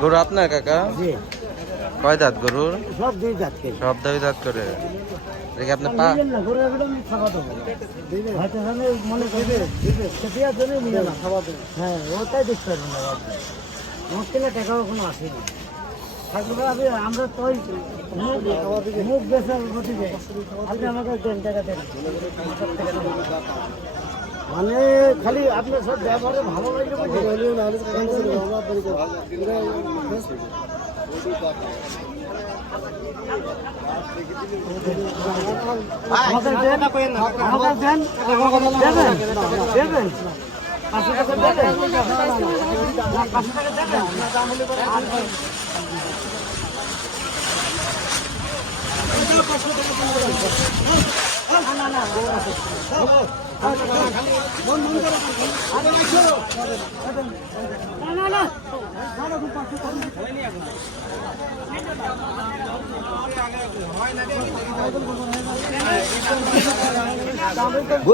গরু আপনার কাকা? কয় দাঁত গরুর? সব দুই জাতকে সব দাবি দাঁত করে। দেখি আপনি পা? হ্যাঁ ওটাই দেখতে পারবেন না আপনি আমার টাকাও কোনো আসেনি আমরা তো মুখ মুখ বেচার আপনি আমাকে দেন টাকা দেন আমার টাকা দেন। মানে খালি আপনার সব ব্যবহারে ভালো লাগলে দেবেন? দেবেন পাঁচশো টাকা দেবেন না, পাঁচশো টাকা দেবেন না, না, না, না, না।